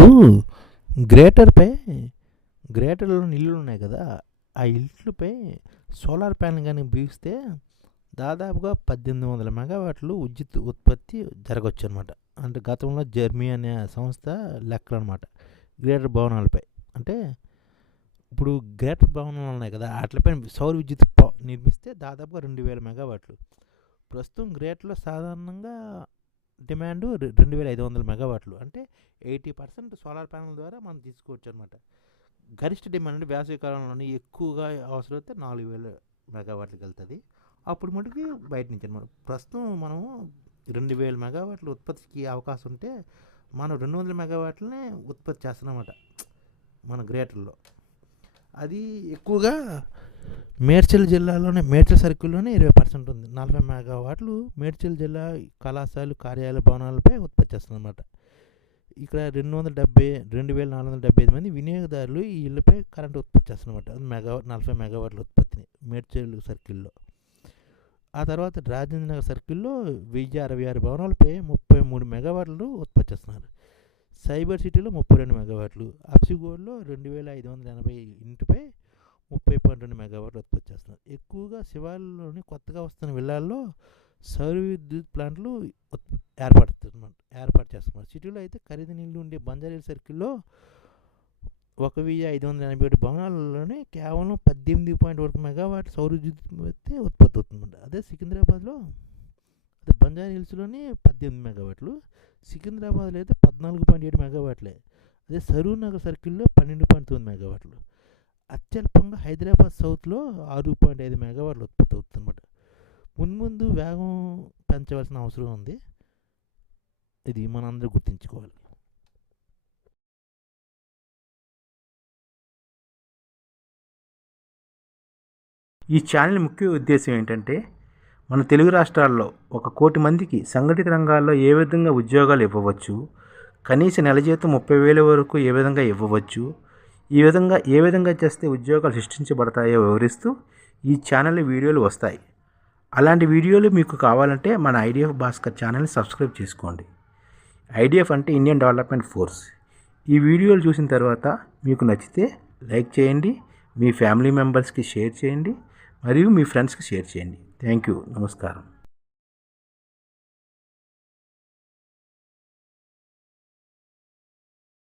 ఇప్పుడు గ్రేటర్పై గ్రేటర్లో ఇల్లులు ఉన్నాయి కదా, ఆ ఇళ్ళపై సోలార్ ప్యానెల్ కానీ బిగిస్తే దాదాపుగా 1800 మెగావాట్లు విద్యుత్ ఉత్పత్తి జరగవచ్చు అనమాట. అంటే గతంలో జర్మీ అనే సంస్థ లెక్కలు అనమాట. గ్రేటర్ భవనాలపై అంటే ఇప్పుడు గ్రేటర్ భవనాలు ఉన్నాయి కదా, వాటిపై సౌర విద్యుత్ నిర్మిస్తే దాదాపుగా 2000 మెగావాట్లు. ప్రస్తుతం గ్రేటర్లో సాధారణంగా డిమాండ్ 2500 మెగావాట్లు. అంటే 80% సోలార్ ప్యానెల్ ద్వారా మనం తీసుకోవచ్చు అనమాట. గరిష్ట డిమాండ్ అంటే వేసవి కాలంలోనే ఎక్కువగా అవసరమైతే 4000 మెగావాట్లకి వెళ్తుంది. అప్పుడు మటుకు బయట నుంచి అనమాట. ప్రస్తుతం మనము 2000 మెగావాట్లు ఉత్పత్తికి అవకాశం ఉంటే మనం 200 మెగావాట్లనే ఉత్పత్తి చేస్తున్నామన్నమాట మన గ్రేటర్లో. అది ఎక్కువగా మేడ్చల్ జిల్లాలోనే, మేడ్చల్ సర్కిల్లోనే 20% ఉంది. 40 మెగావాట్లు మేడ్చల్ జిల్లా కళాశాలలు, కార్యాలయ భవనాలపై ఉత్పత్తి చేస్తుందన్నమాట. ఇక్కడ 2475 మంది వినియోగదారులు ఈ ఇళ్ళపై కరెంటు ఉత్పత్తి చేస్తున్నమాట. 40 మెగావాట్ల ఉత్పత్తిని మేడ్చల్ సర్కిల్లో. ఆ తర్వాత రాజేంద్ర నగర్ సర్కిల్లో 1066 భవనాలపై 33 మెగావాట్లు ఉత్పత్తి చేస్తున్నారు. సైబర్ సిటీలో 32 మెగావాట్లు, అప్సిగోడ్లో 2580 ఇంటిపై 30.2 మెగావాట్లు ఉత్పత్తి చేస్తున్నారు. ఎక్కువగా శివార్లలోని కొత్తగా వస్తున్న విల్లాల్లో సౌర విద్యుత్ ప్లాంట్లు ఏర్పాటు చేస్తున్నారు. సిటీలో అయితే ఖరీదు నీళ్ళు ఉండే బంజారా సర్కిల్లో 1581 భవనాలలోనే కేవలం 18.1 మెగావాట్ సౌర విద్యుత్ ఉత్పత్తి అవుతుందన్నమాట. అదే సికింద్రాబాద్లో, అదే బంజారా హిల్స్లోనే 18 మెగావాట్లు, సికింద్రాబాద్లో అయితే 14.7 మెగావాట్లే. అదే సరూర్ నగర్ సర్కిల్లో 12.9 మెగావాట్లు. అత్యల్పంగా హైదరాబాద్ సౌత్లో 6.5 మెగావాట్లు ఉత్పత్తి అవుతుందన్నమాట. మున్ముందు వేగం పెంచవలసిన అవసరం ఉంది. ఇది మనందరూ గుర్తుంచుకోవాలి. ఈ ఛానల్ ముఖ్య ఉద్దేశం ఏంటంటే, మన తెలుగు రాష్ట్రాల్లో 1 కోటి మందికి సంఘటిత రంగాల్లో ఏ విధంగా ఉద్యోగాలు ఇవ్వవచ్చు, కనీస నెల జీతం 30,000 వరకు ఏ విధంగా ఇవ్వవచ్చు, ఏ విధంగా చేస్తే ఉద్యోగాలు సృష్టించబడతాయో వివరిస్తూ ఈ ఛానల్ వీడియోలు వస్తాయి. అలాంటి వీడియోలు మీకు కావాలంటే మన ఐడిఎఫ్ భాస్కర్ ఛానల్ని సబ్స్క్రైబ్ చేసుకోండి. ఐడిఎఫ్ అంటే ఇండియన్ డెవలప్మెంట్ ఫోర్స్. ఈ వీడియోలు చూసిన తర్వాత మీకు నచ్చితే లైక్ చేయండి, మీ ఫ్యామిలీ మెంబర్స్కి షేర్ చేయండి, మరియు మీ ఫ్రెండ్స్కి షేర్ చేయండి. Thank you. నమస్కారం.